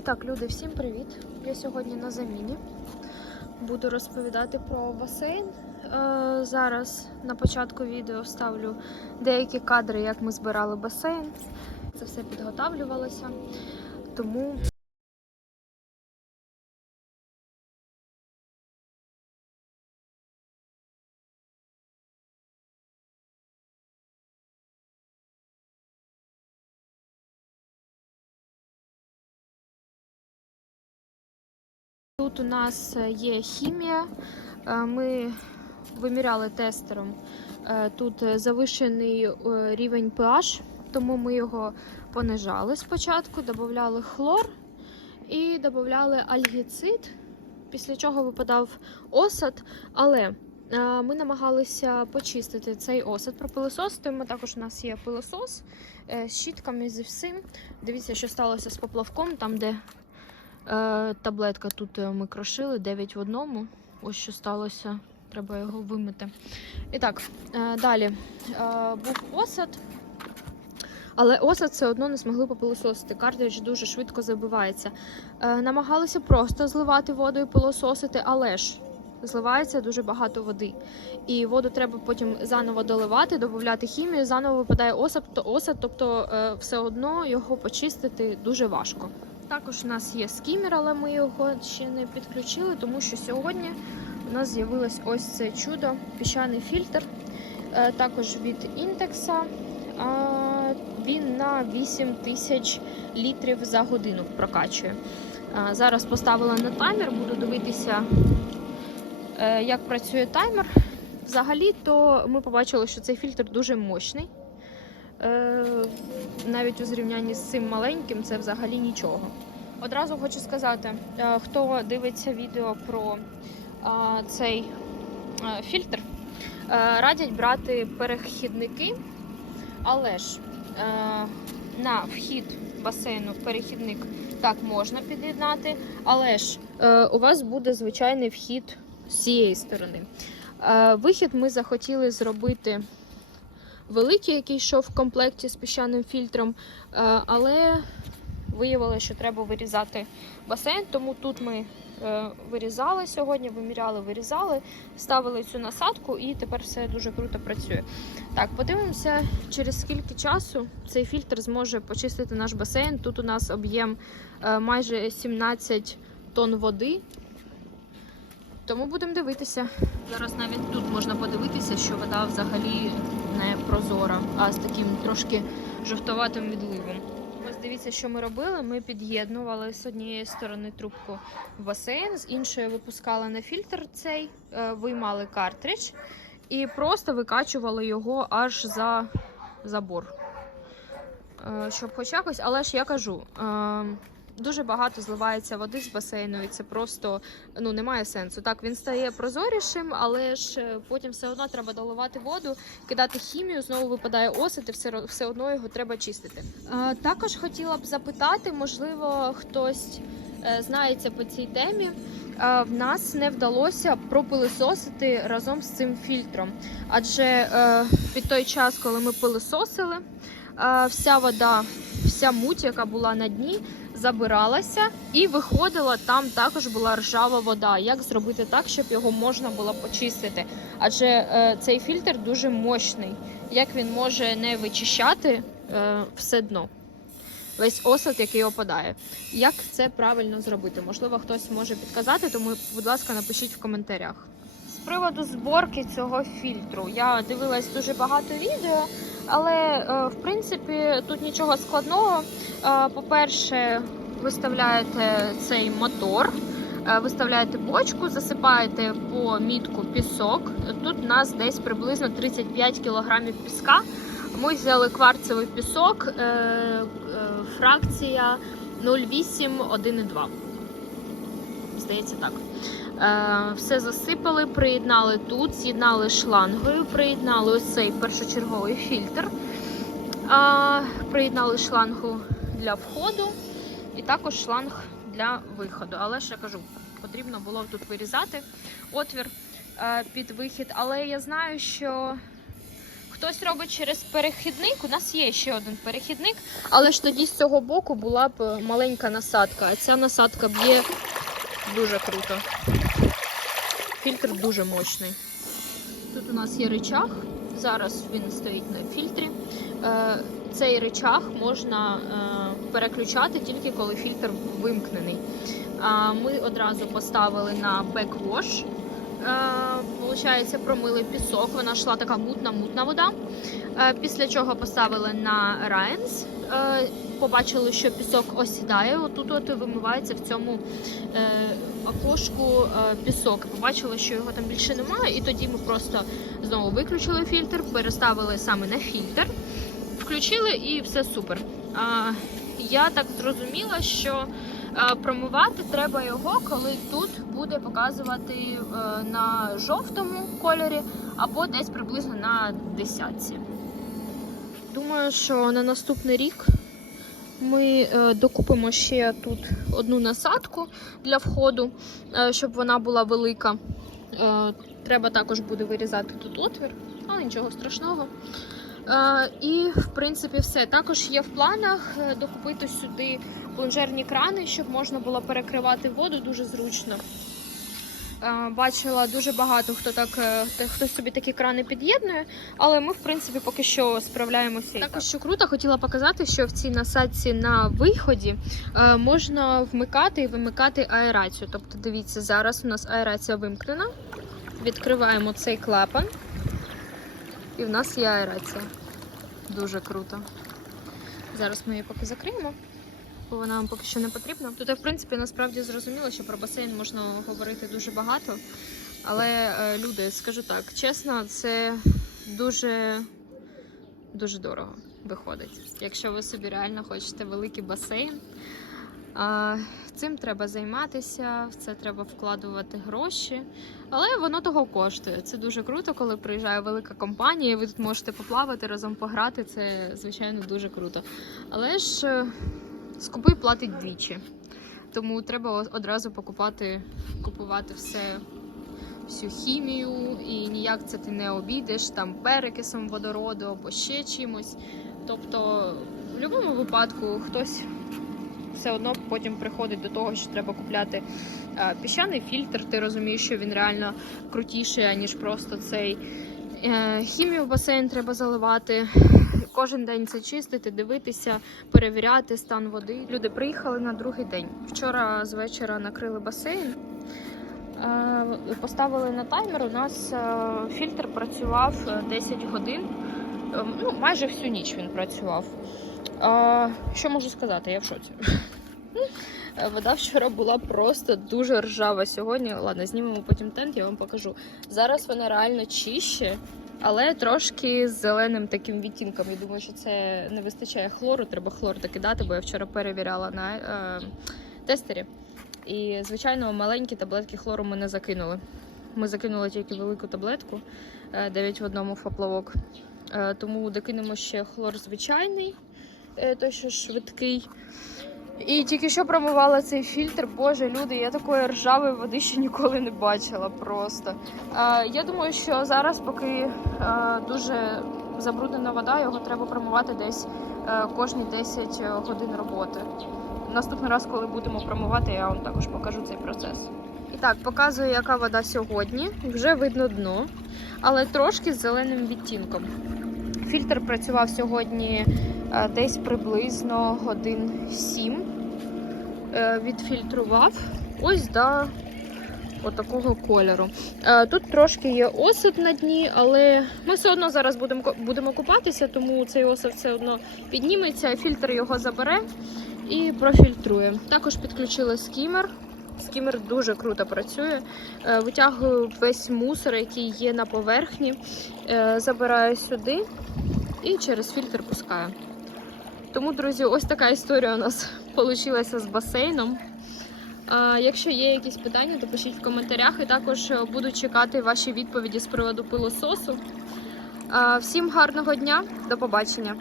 І так, люди, всім привіт! Я сьогодні на заміні. Буду розповідати про басейн. Е, зараз на початку відео вставлю деякі кадри, як ми збирали басейн. Це все підготавлювалося. Тому Тут у нас е, є хімія. Е, Ми виміряли тестером. Е, Тут завищений рівень pH, тому ми його понижали спочатку, додавали хлор і додавали альгіцид, після чого випадав осад. Але ми намагалися почистити цей осад, пропилисосити. Ми також у нас є пилосос з щітками зі всім. Дивіться, що сталося з поплавком, там, де таблетка тут е, ми крошили 9 в одному. Ось що сталося. Треба його вимити. І так, е, далі е, був осад. Але осад все одно не змогли попилососити. Картридж дуже швидко забивається. Е, намагалися просто зливати воду і пилососити, але ж зливається дуже багато води. І воду треба потім заново доливати, додати хімію, заново випадає осад, то осад, тобто е, все одно його почистити дуже важко. Також у нас є скімер, але ми його ще не підключили, тому що сьогодні у нас з'явилось ось це чудо піщаний фільтр. Е, Також від інтекса. Він на 8 тисяч літрів за годину прокачує. Зараз поставила на таймер, буду дивитися, е, як працює таймер. Взагалі, то ми побачили, що цей фільтр дуже мощний. Е, навіть у зрівнянні з цим маленьким це взагалі нічого. Одразу хочу сказати, е, хто дивиться відео про е, цей фільтр, радять брати перехідники, але ж на вхід басейну перехідник так можна під'єднати, але ж у вас буде звичайний вхід з цієї сторони. Вихід ми захотіли зробити великий, який йшов в комплекті з піщаним фільтром, е, але виявилося, що треба вирізати басейн, тому тут ми е, вирізали сьогодні, виміряли, вирізали, ставили цю насадку і тепер все дуже круто працює. Так, подивимося, через скільки часу цей фільтр зможе почистити наш басейн. Тут у нас об'єм е, майже 17 тонн води. Тому будемо дивитися. Зараз навіть тут можна подивитися, що вода взагалі не прозора, а з таким трошки жовтоватим відливом. Ось дивіться, що ми робили. Ми під'єднували з однієї сторони трубку в басейн, з іншої випускали на фільтр цей, е, виймали картридж і просто викачували його аж за забор. Е, Щоб хоч якось, але ж я кажу. Дуже багато зливається води з басейну, і це просто ну немає сенсу. Так він стає прозорішим, але ж е, потім все одно треба доливати воду, кидати хімію, знову випадає осад, і все, все одно його треба чистити. Е, також хотіла б запитати, можливо, хтось е, знається по цій темі. В нас не вдалося пропилисосити разом з цим фільтром, адже під той час, коли ми пилисосили, вся вода, вся муть, яка була на дні, забиралася і виходила там також була ржава вода. Як зробити так, щоб його можна було почистити? Адже е, цей фільтр дуже мощний. Як він може не вичищати е, все дно? Весь осад, який опадає. Як це правильно зробити? Можливо, хтось може підказати, тому, будь ласка, напишіть в коментарях. З приводу зборки цього фільтру я дивилась дуже багато відео, але е, в принципі тут нічого складного. Е, По-перше, виставляєте цей мотор, е, виставляєте бочку, засипаєте по мітку пісок. Тут у нас десь приблизно 35 кг піска. Ми взяли кварцевий пісок, фракція 0,8, 1,2. Здається, так. Е, все засипали, приєднали тут, з'єднали шлангою, приєднали ось цей першочерговий фільтр, е, приєднали шлангу для входу і також шланг для виходу. Але я кажу, потрібно було тут вирізати отвір е, під вихід. Але я знаю, що хтось робить через перехідник. У нас є ще один перехідник, але ж тоді з цього боку була б маленька насадка, а ця насадка б'є дуже круто. Фільтр дуже мощний. Тут у нас є рычаг. Зараз він стоїть на фільтрі. Е, Цей рычаг можна е, переключати тільки коли фільтр вимкнений. Ми одразу поставили на беквош. Получається, промили пісок. Вона йшла така мутна-мутна вода. Е, Після чого поставили на Ryan's. Е, Побачили, що пісок осідає. Отут от вимивається в цьому е, окошку пісок. Побачили, що його там більше немає, і тоді ми просто знову виключили фільтр, переставили саме на фільтр, включили і все супер. Я так зрозуміла, що промивати треба його, коли тут буде показувати на жовтому кольорі або десь приблизно на десятці. Думаю, що на наступний рік ми е, докупимо ще тут одну насадку для входу, е, щоб вона була велика. Е, треба також буде вирізати тут отвір, але нічого страшного. І, в принципі, все. Також є в планах докупити сюди плунжерні крани, щоб можна було перекривати воду дуже зручно. Бачила дуже багато хто так е, хтось собі такі крани під'єднує, але ми, в принципі, поки що справляємося. Також що круто, хотіла показати, що в цій насадці на виході е, можна вмикати і вимикати аерацію. Тобто, дивіться, зараз у нас аерація вимкнена. Відкриваємо цей клапан, і в нас є аерація. Дуже круто. Зараз ми її поки закриємо, бо вона нам поки що не потрібна. Тут, в принципі, насправді зрозуміло, що про басейн можна говорити дуже багато. Але е, люди, скажу так, чесно, це дуже, дуже дорого виходить. Якщо ви собі реально хочете великий басейн, цим треба займатися, в це треба вкладувати гроші. Але воно того коштує. Це дуже круто, коли приїжджає велика компанія, і ви тут можете поплавати разом пограти. Це звичайно дуже круто. Але ж е, скупий платить двічі. Тому треба одразу покупати, купувати все, всю хімію, і ніяк це ти не обійдеш там перекисом водороду або ще чимось. Тобто, в будь-якому випадку хтось все одно потім приходить до того, що треба купляти е, піщаний фільтр. Ти розумієш, що він реально крутіший, аніж просто цей Е, хімію в басейн треба заливати. Кожен день це чистити, дивитися, перевіряти стан води. Люди приїхали на другий день. Вчора з вечора накрили басейн. Е, Поставили на таймер. У нас е, фільтр працював е, 10 годин. Е, Ну, майже всю ніч він працював. Що можу сказати? Я в шоці. Вода вчора була просто дуже ржава сьогодні. Ладно, знімемо потім тент, я вам покажу. Зараз вона реально чище, але трошки з зеленим таким відтінком. Я думаю, що це не вистачає хлору, треба хлор докидати, бо я вчора перевіряла на е, тестері. І, звичайно, маленькі таблетки хлору ми не закинули. Ми закинули тільки велику таблетку, е, 9 в одному фаплавок. Е, Тому докинемо ще хлор звичайний, е, той, що швидкий. І тільки що промивала цей фільтр. Боже, люди, я такої ржавої води ще ніколи не бачила просто. Е, я думаю, що зараз, поки е, дуже забруднена вода, його треба промивати десь е, кожні 10 годин роботи. Наступний раз, коли будемо промивати, я вам також покажу цей процес. І так, показую, яка вода сьогодні. Вже видно дно, але трошки з зеленим відтінком. Фільтр працював сьогодні е, десь приблизно годин 7. Е, Відфільтрував ось до отакого кольору. Е, Тут трошки є осип на дні, але ми все одно зараз будемо будемо купатися, тому цей осип все одно підніметься, фільтр його забере і профільтрує. Також підключила скімер. Скімер дуже круто працює. Е, Витягую весь мусор, який є на поверхні, забираю сюди і через фільтр пускаю. Тому, друзі, ось така історія у нас вийшла з басейном. Якщо є якісь питання, то пишіть в коментарях і також е, буду чекати ваші відповіді з приводу пилососу. Всім гарного дня, до побачення!